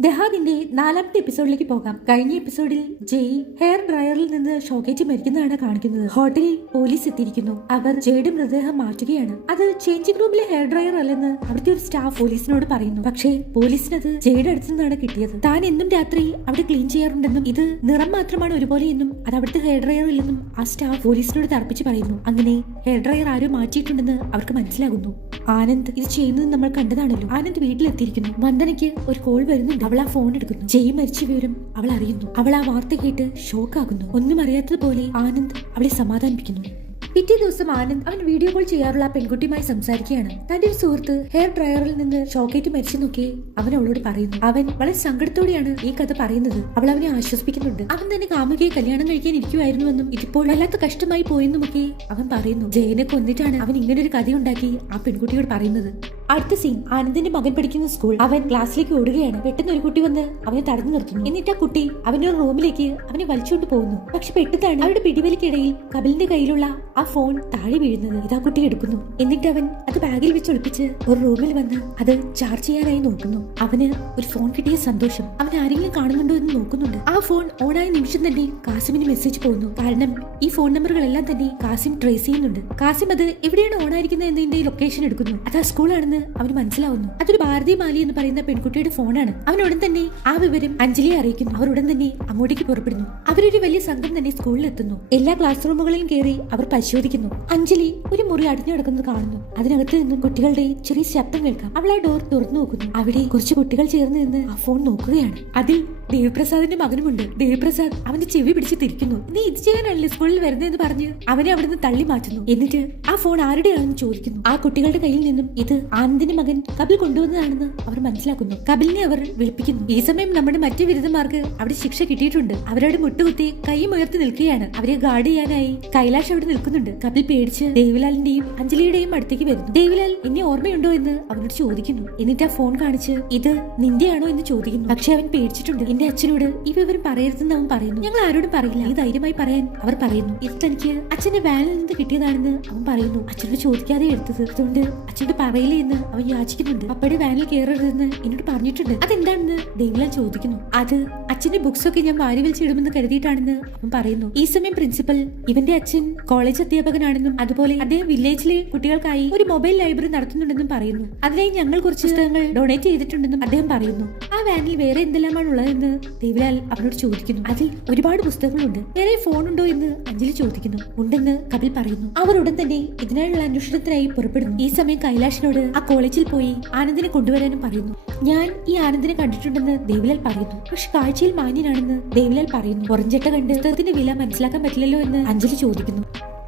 ദഹാദിന്റെ നാലാമത്തെ എപ്പിസോഡിലേക്ക് പോകാം. കഴിഞ്ഞ എപ്പിസോഡിൽ ജയ് ഹെയർ ഡ്രയറിൽ നിന്ന് ഷോക്കേറ്റ് മരിക്കുന്നതാണ് കാണിക്കുന്നത്. ഹോട്ടലിൽ പോലീസ് എത്തിയിരിക്കുന്നു. അവർ ജയുടെ മൃതദേഹം മാറ്റുകയാണ്. അത് ചേഞ്ചിങ് റൂമിലെ ഹെയർ ഡ്രയർ അല്ലെന്ന് അവിടുത്തെ ഒരു സ്റ്റാഫ് പോലീസിനോട് പറയുന്നു. പക്ഷേ പോലീസിനത് ജയുടെ അടുത്തു നിന്നാണ് കിട്ടിയത്. താൻ എന്നും രാത്രി അവിടെ ക്ലീൻ ചെയ്യാറുണ്ടെന്നും ഇത് നിറം മാത്രമാണ് ഒരുപോലെ എന്നും അത് അവിടുത്തെ ഹെയർ ഡ്രയർ ഇല്ലെന്നും ആ സ്റ്റാഫ് പോലീസിനോട് തർപ്പിച്ച് പറയുന്നു. അങ്ങനെ ഹെയർ ഡ്രയർ ആരും മാറ്റിയിട്ടുണ്ടെന്ന് അവർക്ക് മനസ്സിലാകുന്നു. ആനന്ദ് ഇത് ചെയ്യുന്നത് നമ്മൾ കണ്ടതാണല്ലോ. ആനന്ദ് വീട്ടിലെത്തിയിരിക്കുന്നു. വന്ദനയ്ക്ക് ഒരു കോൾ വരുന്നുണ്ട്. അവൾ ആ ഫോൺ എടുക്കുന്നു. ജയ് മരിച്ച വിവരം അവൾ അറിയുന്നു. അവൾ ആ വാർത്ത കേട്ട് ഷോക്കാകുന്നു ഒന്നും അറിയാത്തതുപോലെ ആനന്ദ് അവളെ സമാധാനിപ്പിക്കുന്നു. പിറ്റേ ദിവസം ആനന്ദ് അവൻ വീഡിയോ കോൾ ചെയ്യാറുള്ള ആ പെൺകുട്ടിയുമായി സംസാരിക്കുകയാണ്. തന്റെ ഒരു സുഹൃത്ത് ഹെയർ ഡ്രയറിൽ നിന്ന് ഷോക്കേറ്റ് മരിച്ചു നോക്കി അവൻ അവളോട് പറയുന്നു അവൻ വളരെ സങ്കടത്തോടെയാണ് ഈ കഥ പറയുന്നത്. അവൾ അവനെ ആശ്വസിപ്പിക്കുന്നുണ്ട്. അവൻ തന്നെ കാമുകയെ കല്യാണം കഴിക്കാൻ ഇരിക്കുമായിരുന്നുവെന്നും ഇതിപ്പോൾ വല്ലാത്ത കഷ്ടമായി പോയെന്നുമൊക്കെ അവൻ പറയുന്നു. ജയനെ കൊന്നിട്ടാണ് അവൻ ഇങ്ങനെ ഒരു കഥയുണ്ടാക്കി ആ പെൺകുട്ടിയോട് പറയുന്നത്. അടുത്ത സീൻ ആനന്ദിന്റെ മകൻ പഠിക്കുന്ന സ്കൂൾ അവൻ ക്ലാസ്സിലേക്ക് ഓടുകയാണ്. പെട്ടെന്ന് ഒരു കുട്ടി വന്ന് അവനെ തടഞ്ഞു നിർത്തുന്നു. എന്നിട്ട് ആ കുട്ടി അവന്റെ റൂമിലേക്ക് അവനെ വലിച്ചുകൊണ്ട് പോകുന്നു. പക്ഷെ പെട്ടെന്നാണ് അവരുടെ പിടിവലിക്കിടയിൽ കപിലിന്റെ കയ്യിലുള്ള ആ ഫോൺ താഴെ വീഴുന്നത്. ഇതാ കുട്ടി എടുക്കുന്നു. എന്നിട്ട് അവൻ അത് ബാഗിൽ വെച്ച് ഒളിപ്പിച്ച് ഒരു റൂമിൽ വന്ന് അത് ചാർജ് ചെയ്യാനായി നോക്കുന്നു. അവന് ഒരു ഫോൺ കിട്ടിയ സന്തോഷം. അവൻ ആരെങ്കിലും കാണുന്നുണ്ടോ എന്ന് നോക്കുന്നുണ്ട്. ആ ഫോൺ ഓണായ നിമിഷം തന്നെ കാസിമിന് മെസ്സേജ് പോകുന്നു. കാരണം ഈ ഫോൺ നമ്പറുകളെല്ലാം തന്നെ കാസിം ട്രേസ് ചെയ്യുന്നുണ്ട്. കാസിം അത് എവിടെയാണ് ഓണായിരിക്കുന്നത് എന്നതിന്റെ ലൊക്കേഷൻ എടുക്കുന്നു. അത് ആ സ്കൂളാണെന്ന് അവന് മനസ്സിലാവുന്നു. അതൊരു ഭാരതി മാലി എന്ന് പറയുന്ന പെൺകുട്ടിയുടെ ഫോണാണ്. അവൻ ഉടൻ തന്നെ ആ വിവരം അഞ്ജലിയെ അറിയിക്കുന്നു. അവർ ഉടൻ തന്നെ അങ്ങോട്ടേക്ക് പുറപ്പെടുന്നു. അവരൊരു വലിയ സംഘം തന്നെ സ്കൂളിൽ എത്തുന്നു. എല്ലാ ക്ലാസ് റൂമുകളിലും കയറി അവർ പരിശോധിക്കുന്നു. അഞ്ജലി ഒരു മുറി അടിഞ്ഞു കിടക്കുന്നത് കാണുന്നു. അതിനകത്ത് നിന്നും കുട്ടികളുടെ ചെറിയ ശബ്ദം കേൾക്കാം. അവൾ ആ ഡോർ തുറന്നു നോക്കുന്നു അവിടെ കുറച്ച് കുട്ടികൾ ചേർന്ന് നിന്ന് ആ ഫോൺ നോക്കുകയാണ്. അതിൽ ദേവിപ്രസാദിന്റെ മകനുമുണ്ട്. ദേവിപ്രസാദ് അവന്റെ ചെവി പിടിച്ച് തിരിക്കുന്നു. നീ ഇത് ചെയ്യാനല്ലേ സ്കൂളിൽ വരുന്നതെന്ന് പറഞ്ഞ് അവനെ അവിടുന്ന് തള്ളി മാറ്റുന്നു. എന്നിട്ട് ആ ഫോൺ ആരുടെയാണെന്ന് ചോദിക്കുന്നു. ആ കുട്ടികളുടെ കയ്യിൽ നിന്നും ഇത് ആനന്ദിന്റെ മകൻ കപിൽ കൊണ്ടുവന്നതാണെന്ന് അവർ മനസ്സിലാക്കുന്നു. കപിലിനെ അവർ വിളിപ്പിക്കുന്നു. ഈ സമയം നമ്മുടെ മറ്റു ബിരുദന്മാർക്ക് അവിടെ ശിക്ഷ കിട്ടിയിട്ടുണ്ട്. അവരോട് മുട്ടുകുത്തി കൈയും ഉയർത്തി നിൽക്കുകയാണ്. അവരെ ഗാർഡ് ചെയ്യാനായി കൈലാഷ് അവിടെ നിൽക്കുന്നുണ്ട്. കപിൽ പേടിച്ച് ദേവിലാലിന്റെയും അഞ്ജലിയുടെയും അടുത്തേക്ക് വരുന്നു. ദേവിലാൽ ഇനി ഓർമ്മയുണ്ടോ? എന്ന് അവനോട് ചോദിക്കുന്നു. എന്നിട്ട് ആ ഫോൺ കാണിച്ച് ഇത് നിന്റെയാണോ? എന്ന് ചോദിക്കുന്നു. പക്ഷെ അവൻ പേടിച്ചിട്ടുണ്ട്. എന്റെ അച്ഛനോട് ഈ വിവരം പറയരുതെന്ന് അവൻ പറയുന്നു. ഞങ്ങൾ ആരോടും പറയില്ല. ഈ ധൈര്യമായി പറയാൻ അവർ പറയുന്നു. ഇത് തനിക്ക് അച്ഛന്റെ വാനിൽ നിന്ന് കിട്ടിയതാണെന്ന് അവൻ പറയുന്നു. അച്ഛനോട് ചോദിക്കാതെ എടുത്തത്. അതുകൊണ്ട് അച്ഛനോട് പറയില്ലേ എന്ന് അവൻ യാചിക്കുന്നുണ്ട്. അപ്പടി വാനിൽ കയറരുതെന്ന് എന്നോട് പറഞ്ഞിട്ടുണ്ട്. അതെന്താണെന്ന് ദേവിലാൽ ചോദിക്കുന്നു. അത് അച്ഛന്റെ ബുക്സ് ഒക്കെ ഞാൻ വാരി വലിച്ചിടുമെന്ന് കരുതിയിട്ടാണെന്ന് അവൻ പറയുന്നു. ഈ സമയം പ്രിൻസിപ്പൽ ഇവന്റെ അച്ഛൻ കോളേജ് അധ്യാപകനാണെന്നും അതുപോലെ അദ്ദേഹം വില്ലേജിലെ കുട്ടികൾക്കായി ഒരു മൊബൈൽ ലൈബ്രറി നടത്തുന്നുണ്ടെന്നും പറയുന്നു. അതിനായി ഞങ്ങൾ കുറച്ച് പുസ്തകങ്ങൾ ഡൊണേറ്റ് ചെയ്തിട്ടുണ്ടെന്നും അദ്ദേഹം പറയുന്നു. ആ വാനിൽ വേറെ എന്തെല്ലാമാണ് ഉള്ളതെന്ന് ദേവിലാൽ അവനോട് ചോദിക്കുന്നു. അതിൽ ഒരുപാട് പുസ്തകങ്ങളുണ്ട്. വേറെ ഫോൺ ഉണ്ടോ എന്ന് അഞ്ജലി ചോദിക്കുന്നു. ഉണ്ടെന്ന് കപിൽ പറയുന്നു. അവർ ഉടൻ തന്നെ ഇതിനായുള്ള അന്വേഷണത്തിനായി പുറപ്പെടുന്നു. ഈ സമയം കൈലാഷിനോട് ആ കോളേജിൽ പോയി ആനന്ദിനെ കൊണ്ടുവരാനും പറയുന്നു. ഞാൻ ഈ ആനന്ദിനെ കണ്ടിട്ടുണ്ടെന്ന് ദേവിലാൽ പറയുന്നു. പക്ഷെ കാഴ്ചയിൽ മാന്യനാണെന്ന് ദേവിലാൽ പറയുന്നു. പുറഞ്ചട്ട കണ്ട് പുസ്തകത്തിന്റെ വില മനസ്സിലാക്കാൻ പറ്റില്ലല്ലോ എന്ന് അഞ്ജലി ചോദിക്കുന്നു.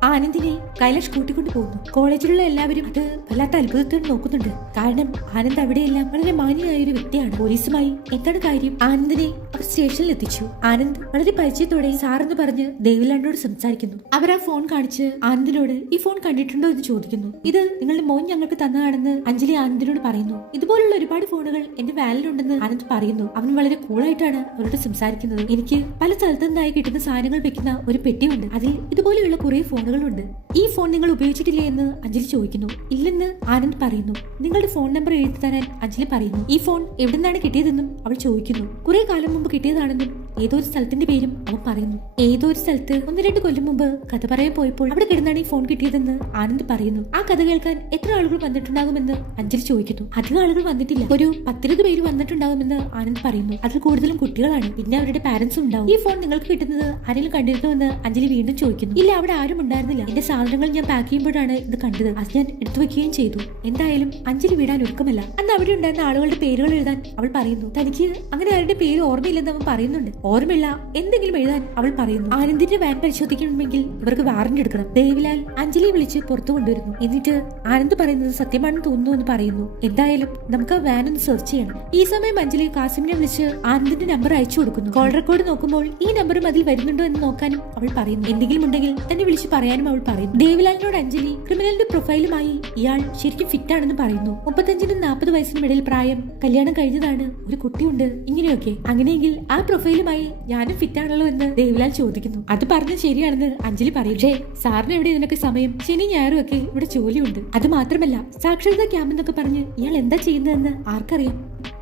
ആനന്ദിനെ കൈലാഷ് കൂട്ടിക്കൊണ്ടു പോകുന്നു. കോളേജിലുള്ള എല്ലാവരും അത് വല്ലാത്ത അത്ഭുതത്തോടെ നോക്കുന്നുണ്ട്. കാരണം ആനന്ദ് അവിടെയെല്ലാം വളരെ മാന്യനായ ഒരു വ്യക്തിയാണ്. പോലീസുമായി എന്താണ് കാര്യം? ആനന്ദിനെ അവർ സ്റ്റേഷനിൽ എത്തിച്ചു ആനന്ദ് വളരെ പരിചയത്തോടെ സാറെന്ന് പറഞ്ഞ് ദേവിലാണ്ടോട് സംസാരിക്കുന്നു. അവർ ആ ഫോൺ കാണിച്ച് ആനന്ദിനോട് ഈ ഫോൺ കണ്ടിട്ടുണ്ടോ? എന്ന് ചോദിക്കുന്നു. ഇത് നിങ്ങളുടെ മോൻ ഞങ്ങൾക്ക് തന്നതാണെന്ന് അഞ്ജലി ആനന്ദിനോട് പറയുന്നു. ഇതുപോലുള്ള ഒരുപാട് ഫോണുകൾ എന്റെ വാലിലുണ്ടെന്ന് ആനന്ദ് പറയുന്നു. അവൻ വളരെ കൂളായിട്ടാണ് അവരോട് സംസാരിക്കുന്നത്. എനിക്ക് പല സ്ഥലത്തു നിന്നായി കിട്ടുന്ന സാധനങ്ങൾ വെക്കുന്ന ഒരു പെട്ടിയുണ്ട്. അതിൽ ഇതുപോലെയുള്ള കുറെ ഫോണുകളുണ്ട്. ഈ ഫോൺ നിങ്ങൾ ഉപയോഗിച്ചിട്ടില്ലേ എന്ന് അഞ്ജലി ചോദിക്കുന്നു. ഇല്ലെന്ന് ആനന്ദ് പറയുന്നു. നിങ്ങളുടെ ഫോൺ നമ്പർ എഴുതി തരാൻ അഞ്ജലി പറയുന്നു. ഈ ഫോൺ എവിടെ നിന്നാണ് കിട്ടിയതെന്നും അവൾ ചോദിക്കുന്നു. കുറെ കാലം മുമ്പ് കിട്ടിയതാണെന്നും ഏതോ ഒരു സ്ഥലത്തിന്റെ പേരും അവൻ പറയുന്നു. ഏതോ ഒരു സ്ഥലത്ത്? ഒന്ന് രണ്ട് കൊല്ലം മുമ്പ് കഥ പറയാൻ പോയപ്പോൾ അവിടെ കിടന്നാണ് ഈ ഫോൺ കിട്ടിയതെന്ന് ആനന്ദ് പറയുന്നു. ആ കഥ കേൾക്കാൻ എത്ര ആളുകൾ വന്നിട്ടുണ്ടാകുമെന്ന് അഞ്ജലി ചോദിക്കുന്നു. അധികം ആളുകൾ വന്നിട്ടില്ല. ഒരു പത്തിരുപത് പേര് വന്നിട്ടുണ്ടാകുമെന്ന് ആനന്ദ് പറയുന്നു. അതിൽ കൂടുതലും കുട്ടികളാണ്. പിന്നെ അവരുടെ പാരന്റ്സും ഉണ്ടാവും. ഈ ഫോൺ നിങ്ങൾക്ക് കിട്ടുന്നത് ആരെങ്കിലും കണ്ടിരുന്നുവെന്ന് അഞ്ജലി വീണ്ടും ചോദിക്കുന്നു. ഇല്ല അവിടെ ആരും ഉണ്ടായിരുന്നില്ല. എന്റെ സാധനങ്ങൾ ഞാൻ പാക്ക് ചെയ്യുമ്പോഴാണ് ഇത് കണ്ടത്. അത് ഞാൻ എടുത്തു വെക്കുകയും ചെയ്തു. എന്തായാലും അഞ്ജലി വിടാൻ ഒരുക്കമല്ല. അന്ന് അവിടെ ഉണ്ടായിരുന്ന ആളുകളുടെ പേരുകൾ എഴുതാൻ അവൾ പറയുന്നു. തനിക്ക് അങ്ങനെ ആരുടെ പേര് ഓർമ്മയില്ലെന്ന് അവൻ പറയുന്നുണ്ട്. ഓർമ്മയില്ല. എന്തെങ്കിലും എഴുതാൻ അവൾ പറയുന്നു. ആനന്ദിന്റെ വാൻ പരിശോധിക്കണമെങ്കിൽ ഇവർക്ക് വാറന്റ് എടുക്കണം. ദേവിലാൽ അഞ്ജലിയെ വിളിച്ച് പുറത്തു കൊണ്ടുവരുന്നു. എന്നിട്ട് ആനന്ദ് പറയുന്നത് സത്യമാണെന്ന് തോന്നുന്നു എന്ന് പറയുന്നു. എന്തായാലും നമുക്ക് വാൻ ഒന്ന് സെർച്ച് ചെയ്യണം. ഈ സമയം അഞ്ജലി കാസിമിനെ വിളിച്ച് ആനന്ദിന്റെ നമ്പർ അയച്ചു കൊടുക്കുന്നു. കോൾ റെക്കോർഡ് നോക്കുമ്പോൾ ഈ നമ്പറും അതിൽ വരുന്നുണ്ടോ എന്ന് നോക്കാനും അവൾ പറയുന്നു. എന്തെങ്കിലും ഉണ്ടെങ്കിൽ തന്നെ വിളിച്ച് പറയാനും അവൾ പറയുന്നു. ദേവിലാലിനോട് അഞ്ജലി ക്രിമിനലിന്റെ പ്രൊഫൈലുമായി ഇയാൾ ശരിക്കും ഫിറ്റ് ആണെന്ന് പറയുന്നു. മുപ്പത്തഞ്ചിനും നാൽപ്പത് വയസ്സിനും ഇടയിൽ പ്രായം കല്യാണം കഴിഞ്ഞതാണ് ഒരു കുട്ടിയുണ്ട് ഇങ്ങനെയൊക്കെ. അങ്ങനെയെങ്കിൽ ആ പ്രൊഫൈലുമായി ഞാനും ഫിറ്റ് ആണല്ലോ എന്ന് ദേവിലാൽ ചോദിക്കുന്നു. അത് പറഞ്ഞ ശരിയാണെന്ന് അഞ്ജലി പറയും. പക്ഷേ സാറിന് എവിടെ ഇതിനൊക്കെ സമയം? ശനി ഞായറും ഒക്കെ ഇവിടെ ജോലിയുണ്ട്. അത് മാത്രമല്ല സാക്ഷരതാ ക്യാമ്പ് എന്നൊക്കെ പറഞ്ഞ് ഇയാൾ എന്താ ചെയ്യുന്നതെന്ന് ആർക്കറിയാം?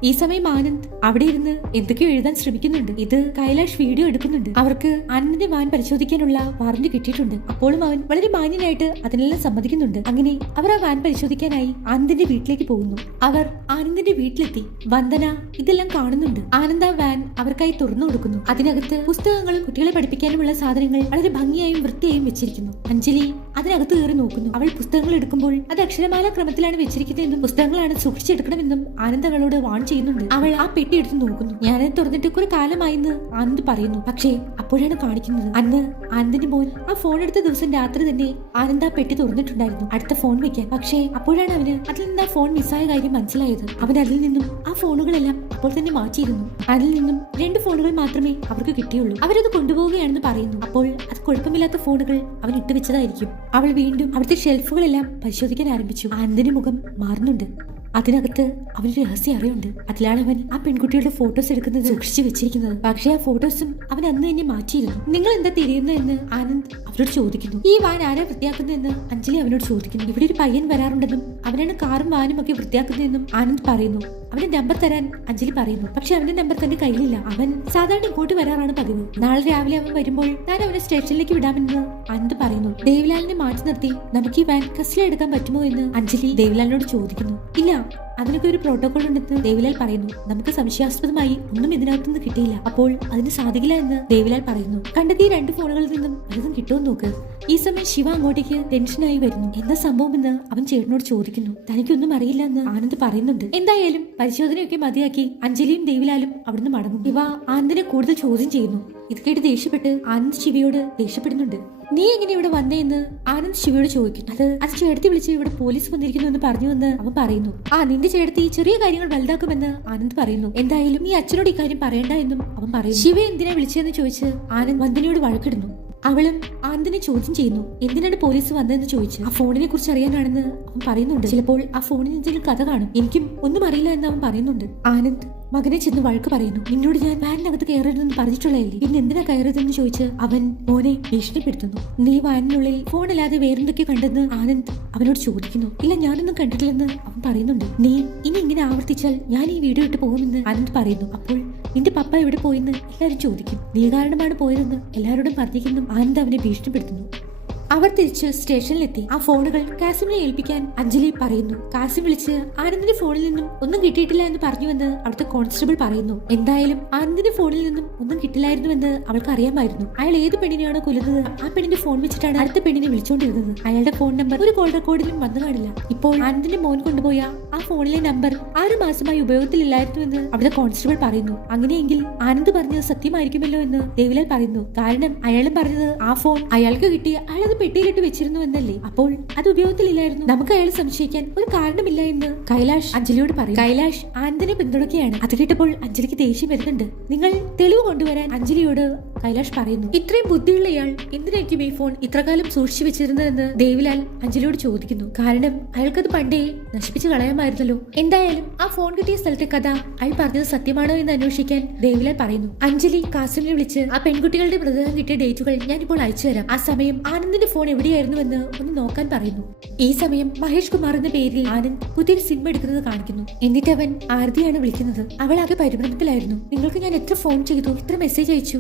ഈ സമയം ആനന്ദ് അവിടെ ഇരുന്ന് എന്തൊക്കെയോ എഴുതാൻ ശ്രമിക്കുന്നുണ്ട്. ഇത് കൈലാഷ് വീഡിയോ എടുക്കുന്നുണ്ട്. അവർക്ക് ആനന്ദിന്റെ വാൻ പരിശോധിക്കാനുള്ള വാറന്റ് കിട്ടിയിട്ടുണ്ട്. അപ്പോഴും അവൻ വളരെ മാന്യനായിട്ട് അതിനെല്ലാം സമ്മതിക്കുന്നുണ്ട്. അങ്ങനെ അവർ ആ വാൻ പരിശോധിക്കാനായി ആനന്ദിന്റെ വീട്ടിലേക്ക് പോകുന്നു. അവർ ആനന്ദിന്റെ വീട്ടിലെത്തി. വന്ദന ഇതെല്ലാം കാണുന്നുണ്ട്. ആനന്ദ വാൻ അവർക്കായി തുറന്നു കൊടുക്കുന്നു. അതിനകത്ത് പുസ്തകങ്ങളും കുട്ടികളെ പഠിപ്പിക്കാനുമുള്ള സാധനങ്ങൾ വളരെ ഭംഗിയായും വൃത്തിയായും വെച്ചിരിക്കുന്നു. അഞ്ജലി അതിനകത്ത് കയറി നോക്കുന്നു. അവൾ പുസ്തകങ്ങൾ എടുക്കുമ്പോൾ അത് അക്ഷരമാല ക്രമത്തിലാണ് വെച്ചിരിക്കുന്നതെന്നും പുസ്തകങ്ങളാണ് സൂക്ഷിച്ചെടുക്കണമെന്നും ആനന്ദ് അവളോട് വാൺ ചെയ്യുന്നുണ്ട്. അവൾ ആ പെട്ടി എടുത്ത് നോക്കുന്നു. ഞാനത് തുറന്നിട്ട് കുറെ കാലമായെന്ന് ആനന്ദ് പറയുന്നു. പക്ഷേ അപ്പോഴാണ് കാണിക്കുന്നത്. അന്ന് ആനന്ദിന്റെ മോൻ ആ ഫോൺ എടുത്ത ദിവസം രാത്രി തന്നെ ആനന്ദ് ആ പെട്ടി തുറന്നിട്ടുണ്ടായിരുന്നു. അടുത്ത ഫോൺ വെക്കാൻ. പക്ഷേ അപ്പോഴാണ് അവന് അതിൽ നിന്ന് ആ ഫോൺ മിസ്സായ കാര്യം മനസ്സിലായത്. അവൻ അതിൽ നിന്നും ആ ഫോണുകളെല്ലാം അപ്പോൾ തന്നെ മാറ്റിയിരുന്നു. അതിൽ നിന്നും രണ്ട് ഫോണുകൾ മാത്രമേ അവർക്ക് കിട്ടിയുള്ളൂ. അവരത് കൊണ്ടുപോവുകയാണെന്ന് പറയുന്നു. അപ്പോൾ അത് കുഴപ്പമില്ലാത്ത ഫോണുകൾ അവൻ ഇട്ടുവെച്ചതായിരിക്കും. അവൾ വീണ്ടും അവിടുത്തെ ഷെൽഫുകളെല്ലാം പരിശോധിക്കാൻ ആരംഭിച്ചു. അന്തിന് മുഖം മാറുന്നുണ്ട്. അതിനകത്ത് അവന് രഹസ്യം അറിയുണ്ട് അതിലാണ് അവൻ ആ പെൺകുട്ടിയുടെ ഫോട്ടോസ് എടുക്കുന്നത്. സൂക്ഷിച്ചു വെച്ചിരിക്കുന്നത്. പക്ഷേ ആ ഫോട്ടോസും അവൻ അന്ന് തന്നെ മാറ്റിയില്ല നിങ്ങൾ എന്താ തിരിയുന്നതെന്ന് ആനന്ദ് അവരോട് ചോദിക്കുന്നു. ഈ വാൻ ആരാ വൃത്തിയാക്കുന്നതെന്ന് അഞ്ജലി അവനോട് ചോദിക്കുന്നു. ഇവിടെ ഒരു പയ്യൻ വരാറുണ്ടെന്നും അവനാണ് കാറും വാനും ഒക്കെ വൃത്തിയാക്കുന്നതെന്നും ആനന്ദ് പറയുന്നു. അവന്റെ നമ്പർ തരാൻ അഞ്ജലി പറയുന്നു. പക്ഷെ അവന്റെ നമ്പർ തന്റെ കയ്യിലില്ല. അവൻ സാധാരണ ഇങ്ങോട്ട് വരാറാണ് പതിവ്. നാളെ രാവിലെ അവൻ വരുമ്പോൾ ഞാൻ അവനെ സ്റ്റേഷനിലേക്ക് വിടാമെന്ന് അനന്ത് പറയുന്നു. ദേവിലാലിനെ മാറ്റി നിർത്തി നമുക്ക് ഈ വാൻ കസ്റ്റഡി എടുക്കാൻ പറ്റുമോ എന്ന് അഞ്ജലി ദേവിലാലിനോട് ചോദിക്കുന്നു. ഇല്ല അതിനൊക്കെ ഒരു പ്രോട്ടോകോൾ ഉണ്ടെന്ന് ദേവിലാൽ പറയുന്നു. നമുക്ക് സംശയാസ്പദമായി ഒന്നും ഇതിനകത്തുനിന്ന് കിട്ടിയില്ല. അപ്പോൾ അതിന് സാധിക്കില്ല എന്ന് ദേവിലാൽ പറയുന്നു. കണ്ടെത്തിയ രണ്ട് ഫോണുകളിൽ നിന്നും പലതും കിട്ടുമെന്ന് നോക്ക്. ഈ സമയം ശിവ അങ്ങോട്ടേക്ക് ടെൻഷനായി വരുന്നു. എന്താ സംഭവം എന്ന് അവൻ ചേട്ടനോട് ചോദിക്കുന്നു. തനിക്കൊന്നും അറിയില്ല എന്ന് ആനന്ദ് പറയുന്നുണ്ട്. എന്തായാലും പരിശോധനയൊക്കെ മതിയാക്കി അഞ്ജലിയും ദേവിലാലും അവിടുന്ന് മടങ്ങും. ശിവ ആനന്ദിനെ കൂടുതൽ ചോദ്യം ചെയ്യുന്നു. ഇത് കേട്ട് ദേഷ്യപ്പെട്ട് ആനന്ദ് ശിവയോട് ദേഷ്യപ്പെടുന്നുണ്ട്. നീ എങ്ങനെ ഇവിടെ വന്നേന്ന് ആനന്ദ് ശിവയോട് ചോദിക്കും. അത് അത് ചേട്ടത്തി വിളിച്ച് ഇവിടെ പോലീസ് വന്നിരിക്കുന്നു എന്ന് പറഞ്ഞു എന്ന് അവൻ പറയുന്നു. ആ നിന്റെ ചേട്ടത്തി ചെറിയ കാര്യങ്ങൾ വലുതാക്കുമെന്ന് ആനന്ദ് പറയുന്നു. എന്തായാലും നീ അച്ഛനോട് ഇക്കാര്യം പറയണ്ട എന്നും അവൻ പറയുന്നു. ശിവ എന്തിനാ വിളിച്ചതെന്ന് ചോദിച്ച് ആനന്ദ് വന്ദനയോട് വഴക്കിടുന്നു. അവളും ആനന്ദിനെ ചോദ്യം ചെയ്യുന്നു. എന്തിനാണ് പോലീസ് വന്നതെന്ന് ചോദിച്ച്? ആ ഫോണിനെ കുറിച്ച് അറിയാനാണെന്ന് അവൻ പറയുന്നുണ്ട്. ചിലപ്പോൾ ആ ഫോണിന് എന്തെങ്കിലും കഥ കാണും. എനിക്കും ഒന്നും അറിയില്ല എന്ന് അവൻ പറയുന്നുണ്ട്. ആനന്ദ് മകനെ ചെന്ന് വഴക്ക് പറയുന്നു. നിന്നോട് ഞാൻ വാനിനകത്ത് കയറരുതെന്ന് പറഞ്ഞിട്ടുള്ളതല്ലേ? പിന്നെ എന്തിനാ കയറരുതെന്ന് ചോദിച്ച് അവൻ മോനെ ഭീഷണിപ്പെടുത്തുന്നു. നീ വാനിനുള്ളിൽ ഫോണല്ലാതെ വേറെന്തൊക്കെ കണ്ടെന്ന് ആനന്ദ് അവനോട് ചോദിക്കുന്നു. ഇല്ല ഞാനൊന്നും കണ്ടിട്ടില്ലെന്ന് അവൻ പറയുന്നുണ്ട്. നീ ഇനി ഇങ്ങനെ ആവർത്തിച്ചാൽ ഞാൻ ഈ വീഡിയോ ഇട്ട് പോകുമെന്ന് ആനന്ദ് പറയുന്നു. അപ്പോൾ നിന്റെ പപ്പ എവിടെ പോയെന്ന് എല്ലാവരും ചോദിക്കും. നീ കാരണമാണ് പോയതെന്ന് എല്ലാവരോടും പറഞ്ഞിരിക്കുന്നു. ആനന്ദ് അവനെ ഭീഷണിപ്പെടുത്തുന്നു. അവർ തിരിച്ച് സ്റ്റേഷനിലെത്തി. ആ ഫോണുകൾ കാസിമിനെ ഏൽപ്പിക്കാൻ അഞ്ജലി പറയുന്നു. കാസിം വിളിച്ച് ആനന്ദിന്റെ ഫോണിൽ നിന്നും ഒന്നും കിട്ടിയിട്ടില്ല എന്ന് പറഞ്ഞുവെന്ന് അവിടുത്തെ കോൺസ്റ്റബിൾ പറയുന്നു. എന്തായാലും ആനന്ദിന്റെ ഫോണിൽ നിന്നും ഒന്നും കിട്ടില്ലായിരുന്നുവെന്ന് അവൾക്ക് അറിയാമായിരുന്നു. അയാൾ ഏത് പെണ്ണിനെയാണോ കൊല്ലുന്നത് ആ പെണ്ണിന്റെ ഫോൺ വെച്ചിട്ടാണ് അടുത്ത പെണ്ണിനെ വിളിച്ചുകൊണ്ടിരുന്നത് അയാളുടെ ഫോൺ നമ്പർ ഒരു കോൾ റെക്കോർഡിലും വന്നു കാണില്ല. ഇപ്പോൾ ആനന്ദിന്റെ മോൻ കൊണ്ടുപോയ ആ ഫോണിലെ നമ്പർ ആറ് മാസമായി ഉപയോഗത്തിലില്ലായിരുന്നുവെന്ന് അവിടുത്തെ കോൺസ്റ്റബിൾ പറയുന്നു. അങ്ങനെയെങ്കിൽ ആനന്ദ് പറഞ്ഞത് സത്യമായിരിക്കുമല്ലോ എന്ന് ദേവിലാൽ പറയുന്നു. കാരണം അയാളും പറഞ്ഞത് ആ ഫോൺ അയാൾക്ക് കിട്ടി അയാൾ അത് പെട്ടിയിലിട്ട് വെച്ചിരുന്നു എന്നല്ലേ? അപ്പോൾ അത് ഉപയോഗത്തിലില്ലായിരുന്നു. നമുക്ക് അയാൾ സംശയിക്കാൻ ഒരു കാരണമില്ല എന്ന് കൈലാഷ് അഞ്ജലിയോട് പറയും. കൈലാഷ് ആനന്ദിനെ പിന്തുണയ്ക്കുകയാണ്. അത് കേട്ടപ്പോൾ അഞ്ജലിക്ക് ദേഷ്യം വരുന്നുണ്ട്. നിങ്ങൾ തെളിവ് കൊണ്ടുവരാൻ അഞ്ജലിയോട് കൈലാഷ് പറയുന്നു ഇത്രയും ബുദ്ധിയുള്ള ഇയാൾ എന്തിനായിരിക്കും ഈ ഫോൺ ഇത്രകാലം സൂക്ഷിച്ചു വെച്ചിരുന്നതെന്ന് ദേവിലാൽ അഞ്ജലിയോട് ചോദിക്കുന്നു. കാരണം അയാൾക്കത് പണ്ടേ നശിപ്പിച്ചു കളയാമായിരുന്നല്ലോ. എന്തായാലും ആ ഫോൺ കിട്ടിയ സ്ഥലത്തെ കഥ അയാൾ പറഞ്ഞത് സത്യമാണോ എന്ന് അന്വേഷിക്കാൻ ദേവിലാൽ പറയുന്നു അഞ്ജലി കാസിമിനെ വിളിച്ച് ആ പെൺകുട്ടികളുടെ മൃതദേഹം കിട്ടിയ ഡേറ്റുകൾ ഞാൻ ഇപ്പോൾ അയച്ചു തരാം. ആ സമയം ആനന്ദിന്റെ ഫോൺ എവിടെയായിരുന്നുവെന്ന് ഒന്ന് നോക്കാൻ പറയുന്നു. ഈ സമയം മഹേഷ് കുമാർ എന്ന പേരിൽ ആനന്ദ് പുതിയൊരു സിനിമ എടുക്കുന്നത് കാണിക്കുന്നു. എന്നിട്ട് അവൻ ആരതിയാണ് വിളിക്കുന്നത്. അവൾ ആകെ പരിഭ്രമത്തിലായിരുന്നു. നിങ്ങൾക്ക് ഞാൻ എത്ര ഫോൺ ചെയ്തു എത്ര മെസ്സേജ് അയച്ചു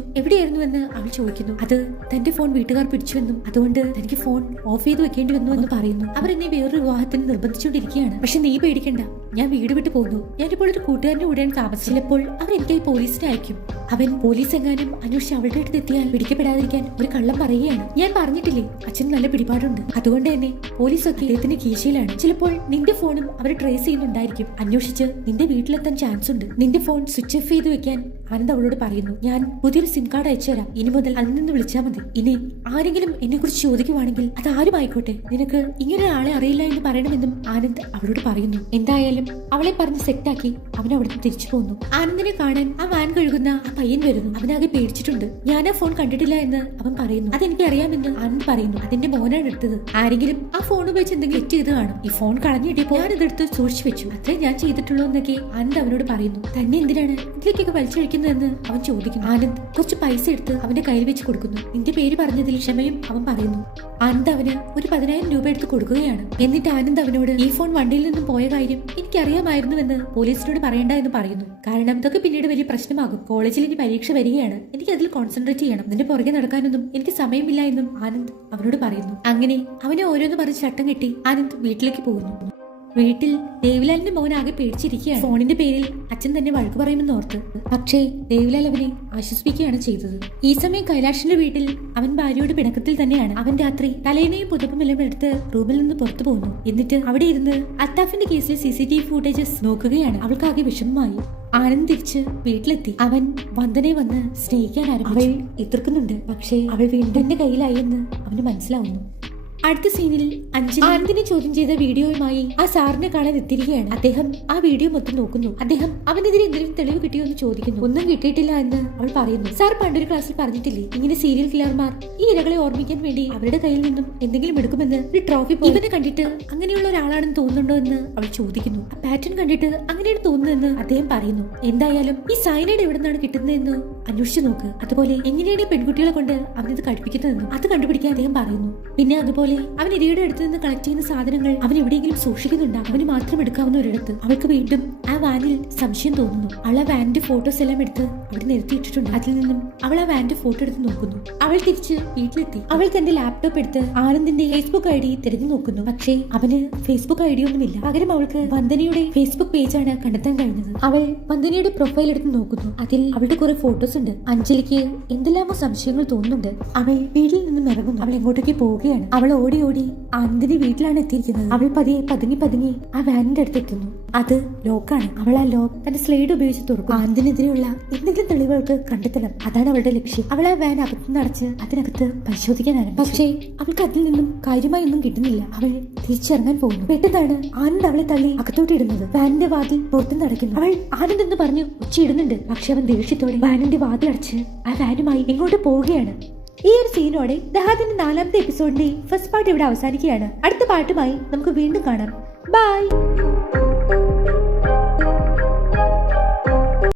എവിടെയായിരുന്നുവെന്ന് അവൾ ചോദിക്കുന്നു. അത് തന്റെ ഫോൺ വീട്ടുകാർ പിടിച്ചുവെന്നും അതുകൊണ്ട് തനിക്ക് ഫോൺ ഓഫ് ചെയ്ത് വെക്കേണ്ടി വന്നു എന്ന് പറയുന്നു. അവർ എന്നെ വേറൊരു വിവാഹത്തിന് നിർബന്ധിച്ചുകൊണ്ടിരിക്കുകയാണ്. പക്ഷെ നീ പേടിക്കണ്ട. ഞാൻ വീട് വിട്ടു പോകുന്നു. ഞാനിപ്പോൾ ഒരു കൂട്ടുകാരന്റെ കൂടെയാണ് താമസിച്ചപ്പോൾ അവർ എനിക്കായി പോലീസിനെ അയക്കും. അവൻ പോലീസ് എങ്ങാനും അന്വേഷിച്ച് അവളുടെ അടുത്ത് എത്തിയാൽ പിടിക്കപ്പെടാതിരിക്കാൻ ഒരു കള്ളം പറയുകയാണ്. ഞാൻ പറഞ്ഞിട്ടില്ലേ അച്ഛന് നല്ല പിടിപാടുണ്ട്. അതുകൊണ്ട് തന്നെ പോലീസൊക്കെ ഇദ്ദേഹത്തിന്റെ കീശയിലാണ്. ചിലപ്പോൾ നിന്റെ ഫോണും അവർ ട്രേസ് ചെയ്യുന്നുണ്ടായിരിക്കും. അന്വേഷിച്ച് നിന്റെ വീട്ടിലെത്താൻ ചാൻസ് ഉണ്ട്. നിന്റെ ഫോൺ സ്വിച്ച് ഓഫ് ചെയ്ത് വെക്കാൻ ആനന്ദ് അവളോട് പറയുന്നു. ഞാൻ പുതിയൊരു സിം കാർഡ് അയച്ചു തരാം ഇനി മുതൽ അതിൽ നിന്ന് വിളിച്ചാൽ മതി. ഇനി ആരെങ്കിലും എന്നെ കുറിച്ച് ചോദിക്കുവാണെങ്കിൽ അത് ആരും ആയിക്കോട്ടെ നിനക്ക് ഇങ്ങനെ ആളെ അറിയില്ല എന്ന് പറയണമെന്നും ആനന്ദ് അവളോട് പറയുന്നു. എന്തായാലും അവളെ പറഞ്ഞ് സെറ്റാക്കി അവൻ അവിടുന്ന് തിരിച്ചു പോകുന്നു ആനന്ദിനെ കാണാൻ ആ വാൻ കഴുകുന്ന ആ പയ്യൻ വരുന്നു. അവനാകെ പേടിച്ചിട്ടുണ്ട്. ഞാൻ ആ ഫോൺ കണ്ടിട്ടില്ല എന്ന് അവൻ പറയുന്നു. അതെനിക്ക് അറിയാമെന്ന് ആനന്ദ് പറയുന്നു. അതിന്റെ മോനാണ് എടുത്തത്. ആരെങ്കിലും ആ ഫോൺ ഉപയോഗിച്ച് എന്തെങ്കിലും തെറ്റ് ചെയ്ത് കാണും. ഈ ഫോൺ കളഞ്ഞിട്ട് കിട്ടിയപ്പോൾ ഞാൻ ഇതെടുത്ത് സൂക്ഷിച്ചു വെച്ചു. അത്രേ ഞാൻ ചെയ്തിട്ടുള്ളൂ എന്നൊക്കെ ആനന്ദ് അവനോട് പറയുന്നു. തന്നെ എന്തിനാണ് ഇതിലേക്കൊക്കെ വലിച്ചഴിക്കുന്നതെന്ന് അവൻ ചോദിക്കുന്നു. ആനന്ദ് കുറച്ച് പൈസ എടുത്ത് അവന്റെ കയ്യിൽ വെച്ച് കൊടുക്കുന്നു. നിന്റെ പേര് പറഞ്ഞതിൽ ക്ഷമയും അവൻ പറയുന്നു. ആനന്ദ് അവന് ഒരു പതിനായിരം രൂപ എടുത്ത് കൊടുക്കുകയാണ്. എന്നിട്ട് ആനന്ദ് അവനോട് ഈ ഫോൺ വണ്ടിയിൽ നിന്നും പോയ കാര്യം എനിക്കറിയാമായിരുന്നുവെന്ന് പോലീസിനോട് പറയണ്ട എന്ന് പറയുന്നു. കാരണം ഇതൊക്കെ പിന്നീട് വലിയ പ്രശ്നമാകും. കോളേജിൽ ഇനി പരീക്ഷ വരികയാണ്. എനിക്ക് അതിൽ കോൺസെൻട്രേറ്റ് ചെയ്യണം. നിന്റെ പുറകെ നടക്കാനൊന്നും എനിക്ക് സമയമില്ല എന്നും ആനന്ദ് അവനോട് പറയുന്നു. അങ്ങനെ അവനെ ഓരോന്ന് പറഞ്ഞ് ചട്ടം കെട്ടി ആനന്ദ് വീട്ടിലേക്ക് പോകുന്നു. വീട്ടിൽ ദേവിലാലിന്റെ മോൻ ആകെ പേടിച്ചിരിക്കുകയാണ്. ഫോണിന്റെ പേരിൽ അച്ഛൻ തന്നെ വഴക്ക് പറയുമെന്ന് ഓർത്ത് പക്ഷേ ദേവിലാൽ അവനെ ആശ്വസിപ്പിക്കുകയാണ് ചെയ്തത്. ഈ സമയം കൈലാഷിന്റെ വീട്ടിൽ അവൻ ഭാര്യയോട് പിണക്കത്തിൽ തന്നെയാണ്. അവൻ രാത്രി തലേനെയും പുതപ്പും എല്ലാം എടുത്ത് റൂമിൽ നിന്ന് പുറത്തു പോകുന്നു എന്നിട്ട് അവിടെ ഇരുന്ന് അത്താഫിന്റെ കേസിൽ C C T V footages നോക്കുകയാണ്. അവൾക്കാകെ വിഷമമായി. ആനന്ദ് തിരിച്ച് വീട്ടിലെത്തി. അവൻ വന്ദനെ വന്ന് സ്നേഹിക്കാൻ അവൾ എതിർക്കുന്നുണ്ട്. പക്ഷേ അവൾ വീണ്ടും കയ്യിലായി എന്ന് അവന് മനസ്സിലാവുന്നു. അടുത്ത സീനിൽ അഞ്ജലി ആനന്ദിനെ ചോദ്യം ചെയ്ത വീഡിയോയുമായി ആ സാറിനെ കാണാൻ എത്തിയിരിക്കുകയാണ്. അദ്ദേഹം ആ വീഡിയോ മൊത്തം നോക്കുന്നു. അദ്ദേഹം അവനെതിരെ എന്തെങ്കിലും തെളിവ് കിട്ടിയോ എന്ന് ചോദിക്കുന്നു. ഒന്നും കിട്ടിയിട്ടില്ല എന്ന് അവൾ പറയുന്നു. സാർ പണ്ടൊരു ക്ലാസ്സിൽ പറഞ്ഞിട്ടില്ലേ ഇങ്ങനെ സീരിയൽ കില്ലർമാർ ഈ ഇരകളെ ഓർമ്മിക്കാൻ വേണ്ടി അവരുടെ കയ്യിൽ നിന്നും എന്തെങ്കിലും എടുക്കുമെന്ന് ഒരു ട്രോഫി ഇവനെ കണ്ടിട്ട് അങ്ങനെയുള്ള ഒരാളാണെന്ന് തോന്നുന്നുണ്ടോ എന്ന് അവൾ ചോദിക്കുന്നു. ആ പാറ്റേൺ കണ്ടിട്ട് അങ്ങനെയാണ് തോന്നുന്നതെന്ന് അദ്ദേഹം പറയുന്നു. എന്തായാലും ഈ സൈനൈഡ് എവിടെ നിന്നാണ് കിട്ടുന്നതെന്ന് അന്വേഷിച്ചു നോക്ക്. അതുപോലെ എങ്ങനെയാണ് ഈ പെൺകുട്ടികളെ കൊണ്ട് അവനിത് കഴിപ്പിക്കുന്നതെന്നും അത് കണ്ടുപിടിക്കാൻ അദ്ദേഹം പറയുന്നു. പിന്നെ അതുപോലെ അവൻ ഇരയുടെ അടുത്ത് നിന്ന് കളക്ട് ചെയ്യുന്ന സാധനങ്ങൾ അവൻ എവിടെയെങ്കിലും സൂക്ഷിക്കുന്നുണ്ട്? അവന് മാത്രം എടുക്കാവുന്ന ഒരിടത്ത്. അവൾക്ക് വീണ്ടും ആ വാനിൽ സംശയം തോന്നുന്നു. അവൾ ആ വാനിന്റെ ഫോട്ടോസ് എല്ലാം എടുത്ത് അവിടെ നിർത്തിയിട്ടിട്ടുണ്ട് അതിൽ നിന്നും അവൾ ആ വാനിന്റെ ഫോട്ടോ എടുത്ത് നോക്കുന്നു. അവൾ തിരിച്ച് വീട്ടിലെത്തി. അവൾ തന്റെ ലാപ്ടോപ്പ് എടുത്ത് ആനന്ദിന്റെ ഫേസ്ബുക്ക് ഐ ഡി തിരഞ്ഞു നോക്കുന്നു. പക്ഷേ അവന് ഫേസ്ബുക്ക് ഐ ഡി ഒന്നുമില്ല. പകരം അവൾക്ക് വന്ദനയുടെ ഫേസ്ബുക്ക് പേജാണ് കണ്ടെത്താൻ കഴിഞ്ഞത്. അവൾ വന്ദനയുടെ പ്രൊഫൈൽ എടുത്ത് നോക്കുന്നു. അതിൽ അവളുടെ കുറെ ഫോട്ടോസ് ഉണ്ട്. അഞ്ജലിക്ക് എന്തെല്ലാമോ സംശയങ്ങൾ തോന്നുന്നുണ്ട്. അവൾ വീട്ടിൽ നിന്നും ഇറങ്ങുന്നു. അവൾ എങ്ങോട്ടേക്ക് പോവുകയാണ്. അവൾ ഓടി ഓടി ആനന്ദിന്റെ വീട്ടിലാണ് എത്തിയിരിക്കുന്നത്. അവൾ പതിയെ പതുങ്ങി പതുങ്ങി ആ വാനിന്റെ അടുത്ത് എത്തുന്നു. അത് ലോക്കാണ്. അവൾ ആ ലോക്ക് തന്റെ സ്ലൈഡ് ഉപയോഗിച്ച് തുറക്കും. ആനന്ദിനെതിരെയുള്ള എന്തെങ്കിലും തെളിവുകൾക്ക് കണ്ടെത്തണം. അതാണ് അവളുടെ ലക്ഷ്യം. അവൾ ആ വാൻ അകത്ത് നടച്ച് അതിനകത്ത് പരിശോധിക്കാൻ ആരംഭിച്ചു. പക്ഷേ അവൾക്ക് അതിൽ നിന്നും കാര്യമായി ഒന്നും കിട്ടുന്നില്ല. അവൾ തിരിച്ചിറങ്ങാൻ പോകുന്നു. പെട്ടെന്നാണ് ആനന്ദ് അവളെ തള്ളി അകത്തോട്ട് ഇടുന്നത്. വാനിന്റെ വാതിൽ പുറത്ത് നടക്കുന്നു അവൾ ആനന്ദ് എന്ന് പറഞ്ഞു ഉച്ചയിടുന്നുണ്ട്. പക്ഷെ അവൻ ദേഷ്യത്തോടെ വാനിന്റെ വാതിൽ അടച്ച് ആ വാനുമായി എങ്ങോട്ട് പോവുകയാണ്? ഈ ഒരു സീനോടെ ദഹാദിന്റെ നാലാമത്തെ എപ്പിസോഡിന്റെ ഫസ്റ്റ് പാർട്ട് ഇവിടെ അവസാനിക്കുകയാണ്. അടുത്ത പാട്ടുമായി നമുക്ക് വീണ്ടും കാണാം. ബൈ